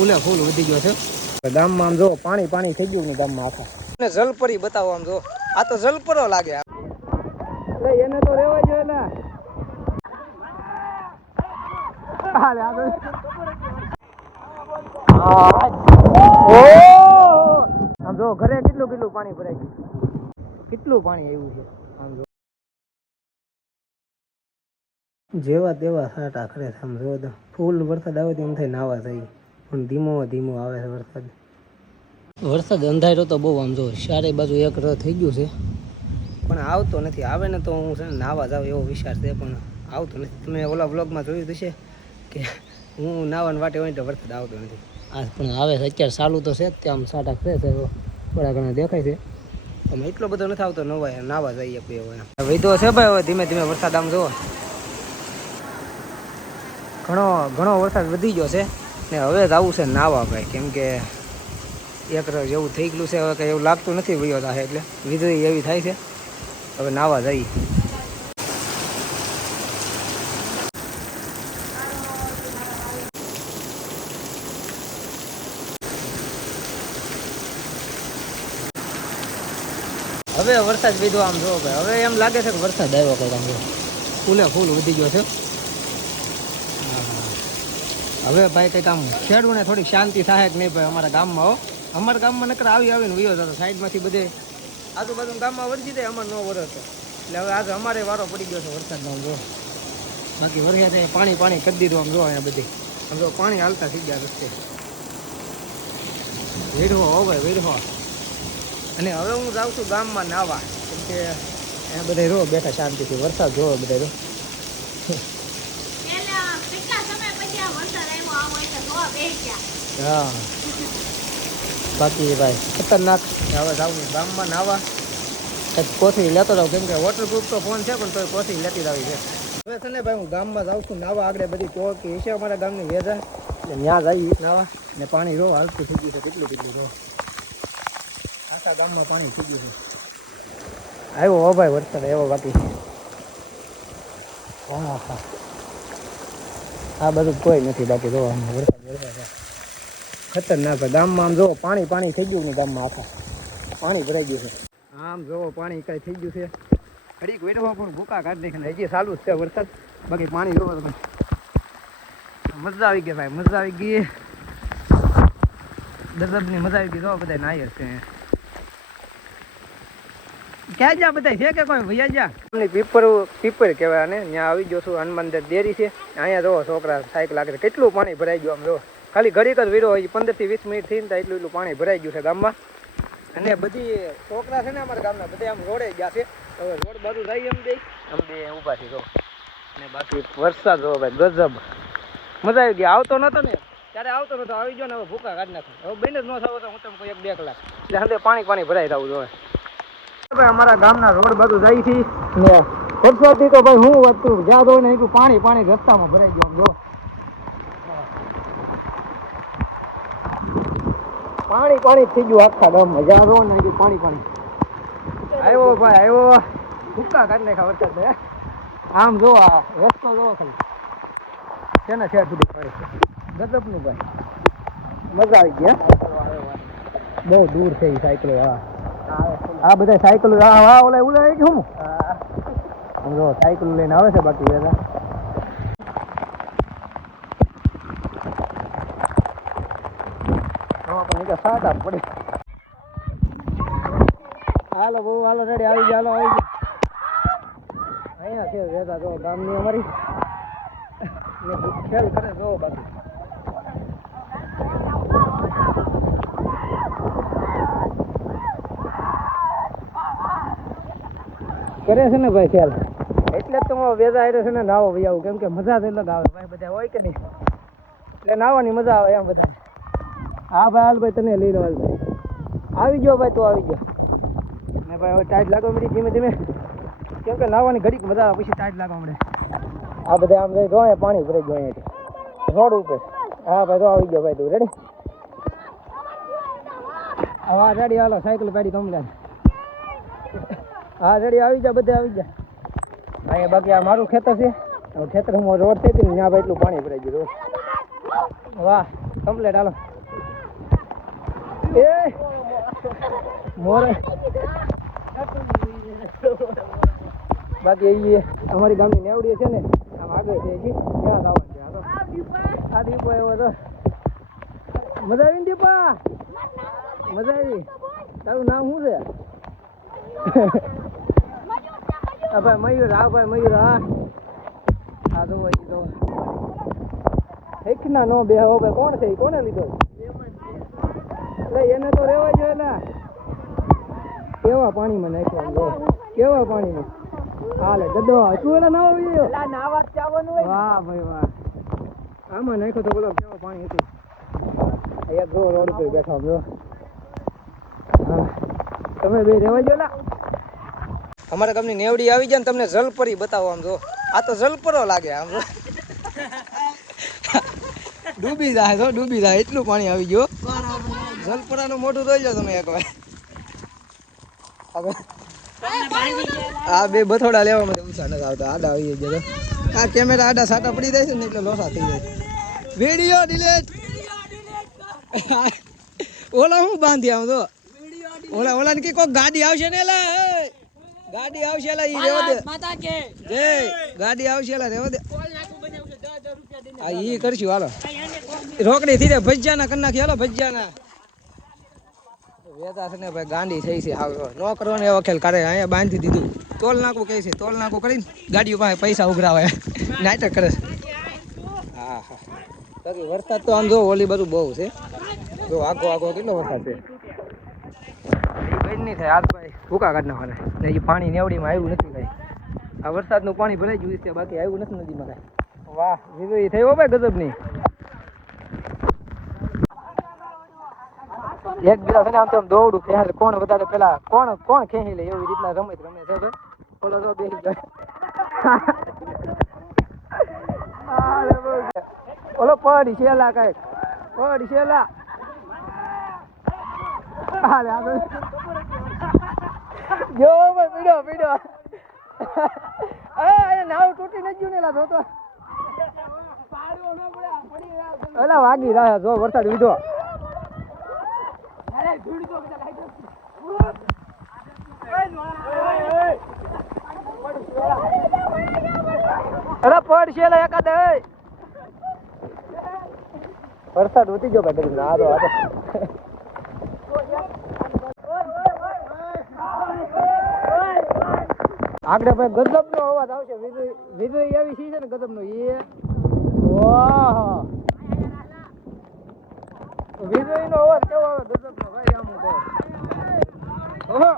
ફૂલે ફૂલ વધી ગયો છે ગામમાં આમ જો પાણી પાણી થઈ ગયું ને ગામમાં આખા જલપરી બતાવો આમ જો આ તો જલપરો લાગે એને તો રેવા જોઈએ ને આમ જો ઘરે કેટલું કેટલું પાણી ભરાઈ ગયું કેટલું પાણી આવ્યું છે આમ જો જેવા તેવા સાટા ખરે આમ જો ફૂલ વરસાદ આવે તો એમ થાય નાવા જાય પણ ધીમો ધીમો આવે છે વરસાદ અંધારો તો બહુ આમ જો ચારે બાજુ એક રહ થઈ ગયું છે પણ આવતો નથી આવે ને તો હું છે ને નાવા જાવ એવો વિચાર છે પણ આવતો નથી તમે ઓલા વ્લોગમાં જોયું હશે કે હું નાવાના વાટે હોય તો વરસાદ આવતો નથી આ પણ આવે છે અત્યારે ચાલુ તો છે જ આમ સાટા ખરે છે થોડા ઘણા દેખાય છે પણ એટલો બધો નથી આવતો નવાય નાવા જઈએ કોઈ હવે વૈધો છે ભાઈ હવે ધીમે ધીમે વરસાદ આમ જુઓ ઘણો વરસાદ વધી ગયો છે ને હવે જ આવું છે નાવા ભાઈ કેમ કે એક જેવું થઈ ગયું છે હવે કંઈ એવું લાગતું નથી વયો થાય એટલે વીજળી એવી થાય છે હવે નાવા જઈએ હવે વરસાદ વીધો આમ જો ભાઈ હવે એમ લાગે છે કે વરસાદ આવ્યો કંઈક આમ ફૂલે ફૂલ વધી ગયો છે હવે ભાઈ કંઈક આમ ખેડૂને થોડીક શાંતિ થાય કે નહીં ભાઈ અમારા ગામમાં હો અમારા ગામમાં નકર આવીને વયો જતો સાઈડમાંથી બધે આજુબાજુ ગામમાં વરસી જાય અમારે ન વરસ એટલે હવે આજે અમારે વારો પડી ગયો છે વરસાદનો આમ જો બાકી વરસાદ પાણી પાણી કરી દીધું આમ જો અહીંયા બધી આમ જો પાણી હાલતા થઈ ગયા રસ્તે વેડવો હો ભાઈ વેડવો અને હવે હું જાઉં છું ગામમાં નાવા કેમ કે અહીંયા બધા રો બેઠા શાંતિથી વરસાદ જોવો બધા રો હા બાકી ભાઈ ખતરનાક હવે જાઉં ગામમાં નાવા કંઈક કોથળી લેતો જાઉં કેમ કે વોટરપ્રૂફ તો ફોન છે પણ તો કોથળી લેતી જ આવી છે હવે છે ને ભાઈ હું ગામમાં જાઉં છું નાવા આગળ બધી ચોકી છે અમારા ગામની વેજા એટલે ત્યાં જઈએ નાવા ને પાણી રો હાલતું થઈ ગયું છે કેટલું રો આખા ગામમાં પાણી થઈ ગયું છે આવ્યો હો ભાઈ વરસાદ આવ્યો બાકી હા હા આ બધું કોઈ નથી બાકી જો વરસાદ છે ખતરનાક ગામમાં આમ જોવો પાણી પાણી થઈ ગયું ને ગામમાં આખા પાણી ભરાઈ ગયું છે આમ જોવો પાણી કઈ થઈ ગયું છે ઘડીક વેડવા પણ ભૂકા કાઢી નાખે હજી ચાલુ જ છે વરસાદ બાકી પાણી જોવો તમે મજા આવી ગઈ ભાઈ મજા આવી ગઈ ગજબની મજા આવી ગઈ જો બધા નાયર છે ક્યાં જા બધા છે કે કોઈ ભૈયા જા પીપર કહેવાય ને ત્યાં આવી ગયો છું હનુમાન ડેરી છે અહીંયા જોવો છોકરા સાયકલ આગળ કેટલું પાણી ભરાઈ ગયું આમ જો ખાલી ઘડીક જ વીરો હોય 15 થી 20 મિનિટ થઈને એટલું પાણી ભરાઈ ગયું છે ગામમાં અને બધી છોકરા છે ને અમારા ગામના બધા આમ રોડે ગયા છે હવે રોડ બાજુ જઈએ એમ બે ઊભા છે જો અને બાકી વરસાદ જો ભાઈ ગજબ મજા આવી ગઈ આવતો નતો ને ત્યારે આવતો નતો આવી ગયો ને હવે ભૂકા કાઢી નાખો હવે બેન જ ન થવો તો હું તમને 1-2 કલાક એટલે હવે પાણી ભરાઈ જવું જોઈએ ભાઈ અમારા ગામના રોડ બાજુ જાય છે ને વરસાદથી તો ભાઈ હું વધતું જ્યાં દો ને પાણી રસ્તામાં ભરાઈ ગયું જો પાણી થઈ ગયું આખા ગામમાં જ્યાં દો ને પાણી આવ્યો ભાઈ આવ્યો ભૂકા કાઢી નાખા વરસાદ આમ જો આ રસ્તો જોવો ખાલી છે ને છે સુધી પાણી ગજબનું ભાઈ મજા આવી ગયા બહુ દૂર છે સાયકલો આ બધા સાયકલ ઓલા ઉલા શું સમજો સાયકલ લઈને આવે છે બાકી બધા સાદા પડે હાલો બહુ હાલો રેડી આવી ગયા અહીંયા છે વેદા જો ગામની અમારી ખેલ કરે જો બાકી કરે છે ને ભાઈ ખ્યાલ એટલે જ તો વેજા આવ્યો છે ને નાવો ભાઈ આવું કેમ કે મજા જ અલગ આવે ભાઈ બધા હોય કે નહીં એટલે નાવાની મજા આવે એમ બધા હા ભાઈ હાલ ભાઈ તને લઈ લો હાલ ભાઈ આવી ગયો ભાઈ તો આવી ગયો ને ભાઈ હવે ટાઈટ લાગવા મળી ધીમે ધીમે કેમ કે નાવાની ઘડીક મજા આવે પછી ટાઈટ લાગવા મળે આ બધા આમ જો પાણી ભરાઈ ગયું અહીંયાથી રોડ ઉપર હા ભાઈ તો આવી ગયો ભાઈ તું રેડી હા રેડી હાલો સાયકલ પેડી કમ્પ્લેન હા રેડી આવી જા બધે આવી જા અહીંયા બાકી આ મારું ખેતર છે ખેતર હું રોડ છે કે ત્યાં ભાઈ એટલું પાણી ભરાઈ ગયું વાહ કમ્પ્લેટ હાલો એ મોરે બાકી એ અમારી ગામની નેવડી છે ને આમ આગળ છે હજી ક્યાં આવવાનું છે આ દીપો એવો તો મજા આવી ને દીપા મજા આવી તારું નામ શું છે હા ભાઈ મયુર હા તો ભાઈ તો હેકના નો બે હો ભાઈ કોણ છે કોને લીધો એટલે એને તો રેવા જોઈએ એટલે કેવા પાણીમાં નાખ્યો કેવા પાણીમાં હાલે ગદો તું એટલે નાવા જવાનું વાહ ભાઈ વાહ આમાં નાખ્યો તો બોલો કેવા પાણી હતું એક જો રોડ ઉપર બેઠા જો હા તમે બે રેવા જો લા અમારા ગામની નેવડી આવી જાય ને તમને જલપરી બતાવો આમ જો આ તો જલપરો લાગે આમ જો ડૂબી જાય એટલું પાણી આવી ગયો જલપરાનું મોઢું જોઈ લો તમે એકવાર આ બે બથોડા લેવા માટે ઉછા નથી આવતા આડા આવી જાય આ કેમેરા આડા સાટા પડી જાય છે ને એટલે લોસા થઈ જાય વિડીયો ડિલીટ ઓલા હું બાંધી આમ તો ઓલા ને કે કોક ગાડી આવશે ને એલા ગાડી આવશે એલા ઈ રેવા દે માતા કે જય ગાડી આવશે એલા રેવા દે આ ઈ કરશું હાલો રોકડી થી ભજીયાના કર નાખી હાલો ભજીયાના વેતા છે ને ભાઈ ગાંડી થઈ છે હાવ નો કરવાનો એવો ખેલ કરે અહીંયા બાંધી દીધું તોલ નાખું કહે છે તોલ નાખું કરીને ગાડીઓ પાસે પૈસા ઉઘરાવે નાટક કરે હા બાકી વરસાદ તો આમ જો ઓલી બધું બહુ છે જો આખો કેટલો વરસાદ છે નહીં થાય હાથ ભાઈ ભૂકા કાઢ નાખવાના ને એ પાણી નેવડીમાં આવ્યું નથી ભાઈ આ વરસાદનું પાણી ભરાઈ ગયું છે બાકી આવ્યું નથી નદીમાં કાંઈ વાહ વીજળી થયો ભાઈ ગજબની એક બીજા છે ને આમ તો દોડું ખેંચે કોણ વધારે પેલા કોણ ખેંચી લે એવી રીતના રમે છે ભાઈ ઓલો તો બેસી જાય ઓલો પડી છેલા કઈક પડી છેલા હાલે આગળ જો ભાઈ પીડો એ નાવ તૂટી ન ગયું ને લા તો એલા વાગી રહ્યા જો વરસાદ વીધો અરે પડ છે એકાદ વરસાદ ઉતી ગયો ભાઈ ના તો આગળ ભાઈ ગજબ નો અવાજ આવશે વીજળી એવી સી છે ને ગજબ નો એ ઓહો વીજળી નો અવાજ કેવો આવે ગજબ નો ભાઈ આમ કહો ઓહો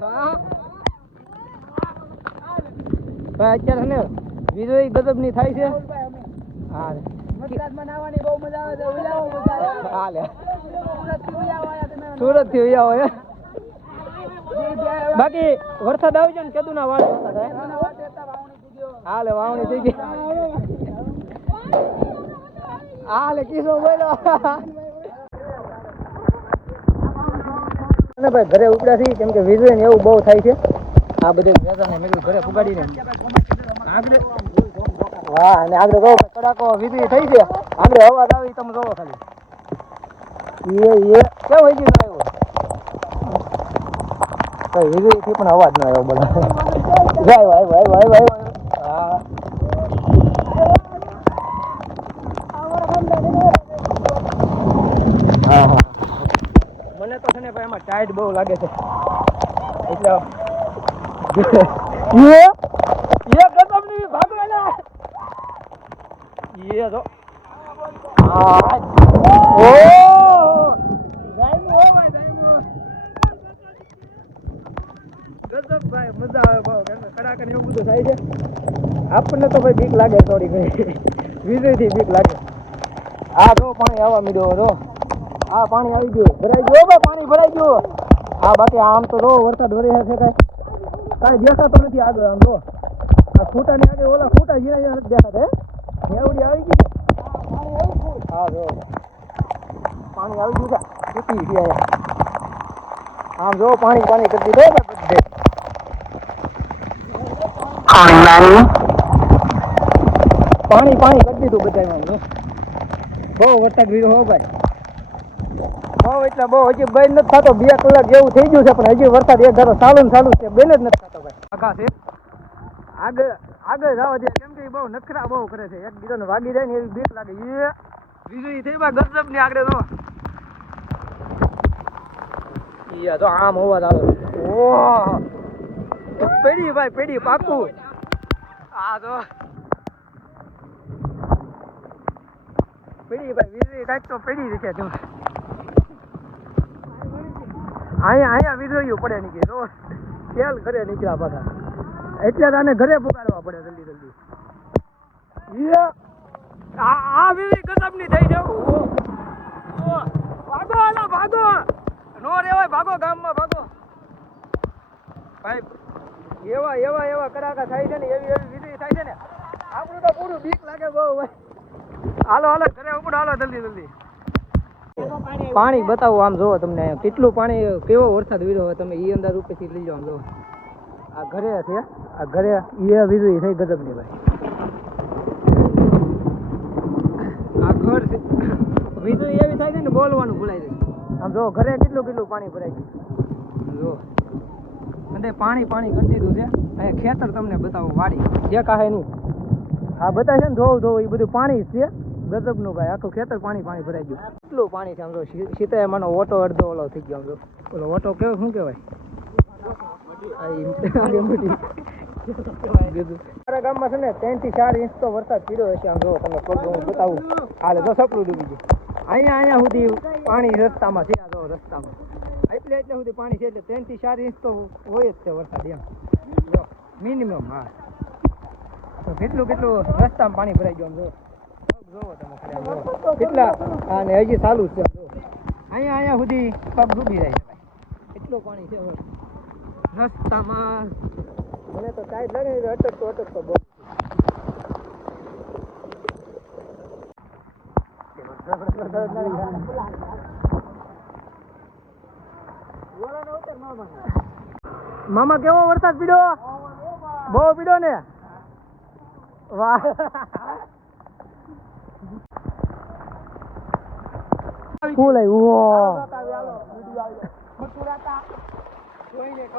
હા ભાઈ અત્યારે ને વીજળી ગજબ ની થાય છે હા વરસાદમાં નાવાની બહુ મજા આવે છે હાલે સુરત થી ઉયા હોય બાકી વરસાદ આવી જાય ને કેદું ના વાળ હાલે વાવણી થઈ ગઈ હાલે કિસો બોલો ભાઈ ઘરે ઉપડ્યા છીએ કેમ કે વીજળી ને એવું બહુ થાય છે આ બધે વેચાને મેં ઘરે પુગાડીને આગળ વાહ અને આગળ બહુ કડાકો વીજળી થઈ છે આગળ અવાજ આવી તમે જોવો ખાલી કેમ હોય ગયું આવ્યો વીજળી થી પણ અવાજ ના આવ્યો બોલો ભાઈ હા મને તો છે ને ભાઈ એમાં ટાઈટ બહુ લાગે છે એટલે ગજબ ની ભાગવાના તો ગજબ ભાઈ મજા આવે બહુ કડાકા ને એવું બધું થાય છે આપણને તો ભાઈ બીક લાગે થોડી ઘણી વીજળી થી બીક લાગે આ જો પાણી આવવા મીડ્યો જો આ પાણી આવી ગયું ભરાઈ ગયું ભાઈ પાણી ભરાઈ ગયું હા બાકી આમ તો જો વરસાદ વરે છે કાંઈ દેખાતો નથી આગળ આમ જો આ ખૂટાની આગળ ઓલા ખૂટા જ્યાં નથી દેખાતા એવડી આવી ગઈ હા જો પાણી આવી ગયું છે તૂટી ગયા આમ જો પાણી કરી દીધો બધે પાણી કરી દીધું બધા બહુ વરસાદ વીરો હો ભાઈ બહુ એટલે બહુ હજી બંધ નથી થતો. 2 કલાક જેવું થઈ ગયું છે પણ હજી વરસાદ એક ધારો ચાલુ ને ચાલુ છે, બેન જ નથી થતો ભાઈ. આખા છે આગળ આગળ જવા દે, કેમ કે બહુ નખરા બહુ કરે છે. એક બીજાને વાગી જાય ને એવી બીક લાગે. એ વીજળી થઈ ભાઈ ગજબ ની આગળ તો તો આમ અવાજ આવે. ઓહ પેઢી ભાઈ પેઢી પાકું. આ તો પેઢી ભાઈ વીજળી કાંઈક તો પેઢી છે. તું અહીંયા વીજળીઓ પડે નીકળી તો તેલ ઘરે નીકળ્યા પાછા, એટલે તને ઘરે પુકારવા પડે જલ્દી જલ્દી. આ વીજળી ગજબ ની થઈ જવું. ભાગો આલા ભાગો, નો રેવાય, ભાગો ગામમાં ભાગો ભાઈ. એવા એવા એવા કડાકા થાય છે ને, એવી એવી વીજળી થાય છે ને, આપણું તો પૂરું બીક લાગે બહુ ભાઈ. હાલો હાલો ઘરે ઉપડો, હાલો જલ્દી જલ્દી. પાણી બતાવું આમ જોવો તમને અહીંયા કેટલું પાણી, કેવો વરસાદ વીર્યો હોય તમે ઈ અંદાજ ઉપરથી લઈ જાઓ. આમ જોવો આ ઘરે છે, આ ઘરે એ વીજળી થઈ ગજબ ની ભાઈ. આ ઘર છે, વીજળી એવી થાય છે ને બોલવાનું ભૂલાઈ જાય. આમ જો ઘરે કેટલું કેટલું પાણી ભરાઈ ગયું જો, અને પાણી પાણી કરી દીધું છે. અહીંયા ખેતર તમને બતાવું, વાડી જે કાહે નહીં આ બતાવે છે ને ધોવું ધોવું, એ બધું પાણી છે ગજબનું ભાઈ. આખું ખેતર પાણી પાણી ભરાઈ ગયું, કેટલું પાણી છે. આમ જો સીતા માનો ઓટો અડધો ઓલો થઈ ગયો. આમ જો ઓલો ઓટો કેવો શું કહેવાય, મારા ગામમાં છે ને 3 થી 4 ઇંચ તો વરસાદ પડ્યો હશે. આમ જો તમને પગ હું બતાવું, હાલે તો સપડું ડૂબી ગયું. અહીંયા સુધી પાણી રસ્તામાં છે. આ જો રસ્તામાં એટલે સુધી પાણી છે, એટલે 3 થી 4 ઇંચ તો હોય જ છે વરસાદ એમ જો મિનિમમ. હા તો કેટલું કેટલું રસ્તામાં પાણી ભરાઈ ગયું. આમ જો જોવો તમે કેટલા, અને હજી ચાલુ જ છે. અહીંયા સુધી પગ ડૂબી જાય છે ભાઈ, એટલું પાણી છે રસ્તામાં. મને તો ટાઈટ લાગે ને અટકતો અટકતો બહુ. મામા કેવો વરસાદ પીડ્યો, બહુ પીડ્યો ને. વાહ ફૂલ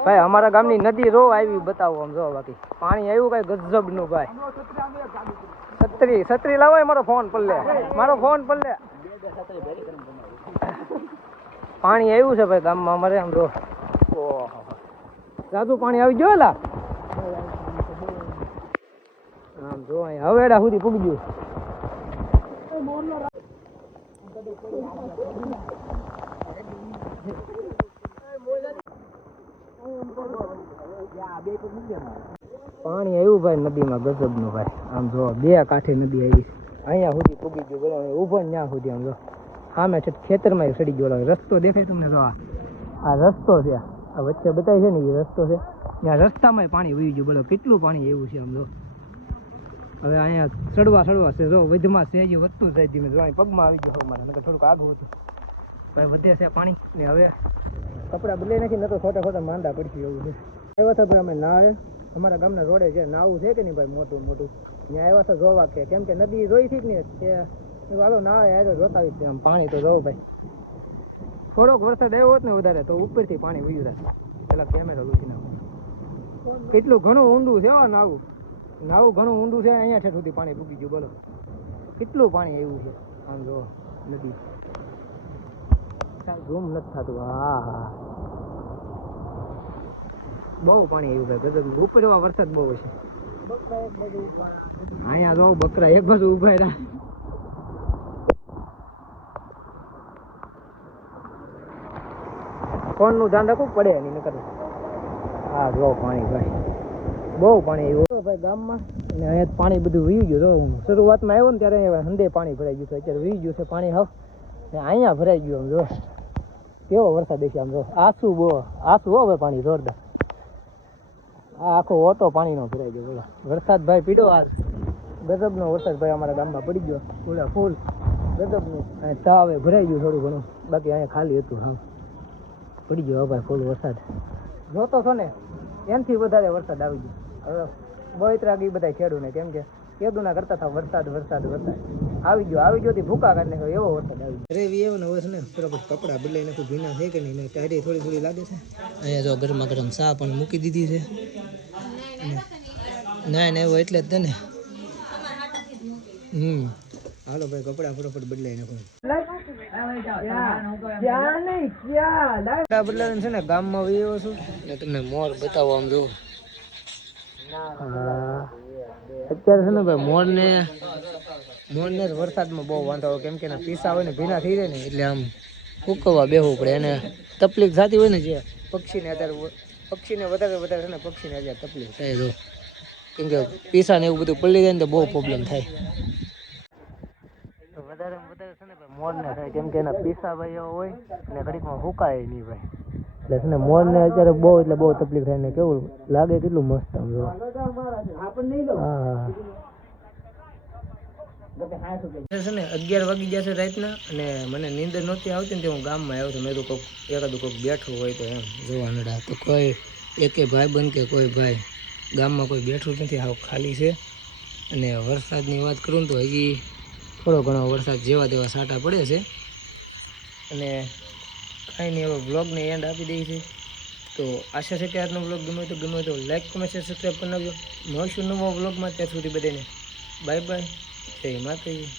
ભાઈ. અમારા ગામની નદી રો આવી બતાવો આમ જો, બાકી પાણી આવ્યું કઈ ગજબ નું ભાઈ. છત્રી લાવો, મારો ફોન પલ્લે, મારો ફોન પલ્લે. પાણી આવ્યું છે ભાઈ ગામમાં અમારે. આમ જો જાદુ પાણી આવી ગયો લા. આમ જો અહીંયા હવેડા સુધી પૂગી ગયું. પાણી આવ્યું ભાઈ નદીમાં ગજબ નું ભાઈ. આમ જો 2 કાંઠે નદી આવી, અહીંયા સુધી પૂગી ગયું બોલો, ઉભો ત્યાં સુધી. આમ જો સામે ખેતરમાં સડી ગયો. રસ્તો દેખાય તમને જો, આ રસ્તો છે, આ વચ્ચે બતાવી છે ને એ રસ્તો છે. ત્યાં રસ્તામાં પાણી વહી ગયું બોલો, કેટલું પાણી એવું છે. આમ જો હવે અહીંયા ચડવા છે જો, વધમાં સહેજ વધતું જાય ધીમે. જો પગમાં આવી ગયો મારે, થોડુંક આગું હતું ભાઈ. વધે છે પાણી ને હવે કપડાં બદલાઈ નાખી, ન તો ખોટા ખોટા માંદા પડશે એવું છે. આવ્યા હતા ભાઈ અમે નાળે, અમારા ગામના રોડે છે નાવું છે કે નહીં ભાઈ મોટું મોટું, ત્યાં આવ્યા હતા જોવા કે કેમ કે નદી જોઈ હતી ને તે હાલો નાળે આવ્યો જોતા આવી. આમ પાણી તો જોવો ભાઈ, થોડોક વરસાદ આવ્યો હોત ને વધારે તો ઉપરથી પાણી વયું રહે. પેલા કેમેરો લૂછી નાખો, કેટલું ઘણું ઊંડું છે નાવું ઘણું ઊંડું છે. અહીંયા ઠેઠ સુધી પાણી ડૂબી ગયું બોલો, કેટલું પાણી આવ્યું છે. આમ જો નદી ઝૂમ નથી થતું. હા હા બહુ પાણી આવ્યું ભાઈ ગજબ. ઉપર વરસાદ બહુ છે. અહીંયા જો બકરા એક બાજુ ઉભા રહ્યા. ફોન નું ધ્યાન રાખવું પડે નહીં નકર. હા જો પાણી ભાઈ બહુ પાણી આવ્યું ભાઈ ગામમાં, અને અહીંયા પાણી બધું વી ગયું. જો શરૂઆતમાં આવ્યો ને ત્યારે હંદે પાણી ભરાઈ ગયું, અત્યારે વી ગયું છે પાણી હાવ, ને અહીંયા ભરાઈ ગયું. આમ જો કેવો વરસાદ છે. આમ જો આસુ હવે પાણી જોરદાર. આ આખો ઓટો પાણીનો ભરાઈ ગયો બોલો. વરસાદ ભાઈ પીડ્યો આ ગજબનો વરસાદ ભાઈ અમારા ગામમાં પડી ગયો બોલા ફૂલ ગજબનું. અહીંયા તાવે ભરાઈ ગયું થોડું ઘણું, બાકી અહીંયા ખાલી હતું. હા પડી ગયો ભાઈ ફૂલ વરસાદ. જોતો છો ને એનથી વધારે વરસાદ આવી ગયો. હવે બહુ ત્રાગી બધા ખેડૂને, કેમ કે ખેડૂના કરતા હતા વરસાદ. આવી ગયો થી ભૂકા કાઢ નાખ્યો એવો વરસાદ આવી ગયો. અરે વી ને હવે છે ને બરાબર કપડા બદલાઈ નાખું ભીના છે કે નહીં ટાયરી થોડી લાગે છે. અહીંયા જો ગરમા ગરમ ચા પણ મૂકી દીધી છે. ના એવું એટલે જ ને. હાલો ભાઈ કપડા ફટાફટ બદલાઈ નાખો. કપડા બદલાવીને છે ને ગામમાં વયો છું ને તમને મોર બતાવો આમ જો. અત્યારે છે ને ભાઈ મોરને વરસાદમાં બહુ વાંધો આવે કેમ કે એના પીસા હોય ને ભીના થઈ જાય ને એટલે આમ ઉકવવા બેહવું પડે. એને તકલીફ થતી હોય ને જે પક્ષીને વધારે છે ને પક્ષીને અત્યારે તકલીફ થાય તો કેમ કે પીસા ને એવું બધું પડી જાય ને તો બહુ પ્રોબ્લેમ થાય. વધારે છે ને ભાઈ મોરને થાય કેમ કે એના પીસા ભાઈ એવા હોય અને ઘડીકમાં હુકાય નહીં ભાઈ. એટલે છે ને મોરને અત્યારે બહુ તકલીફ થાય ને કેવું લાગે કેટલું મસ્ત આમ જો. હા છે ને 11 વાગી ગયા છે રાતના અને મને નીંદર નહોતી આવતી ને હું ગામમાં આવ્યો હતો. મેં તો એકાદું કોઈક બેઠું હોય તો એમ જોવા નડા તો કોઈ એકે ભાઈ બંધ કે કોઈ ભાઈ ગામમાં કોઈ બેઠું નથી, હાવ ખાલી છે. અને વરસાદની વાત કરું તો હજી થોડો ઘણો વરસાદ જેવા તેવા સાટા પડે છે. અને કાંઈ નહીં, હવે બ્લોગને એન્ડ આપી દઈએ છીએ. તો આશા છે કે આજનો બ્લોગ ગમે તો લાઈક કમેન્ટ સબસ્ક્રાઈબ કરી નાખજો. મળશું નવો બ્લોગમાં, ત્યાં સુધી બધાને બાય બાય, જય માતાજી.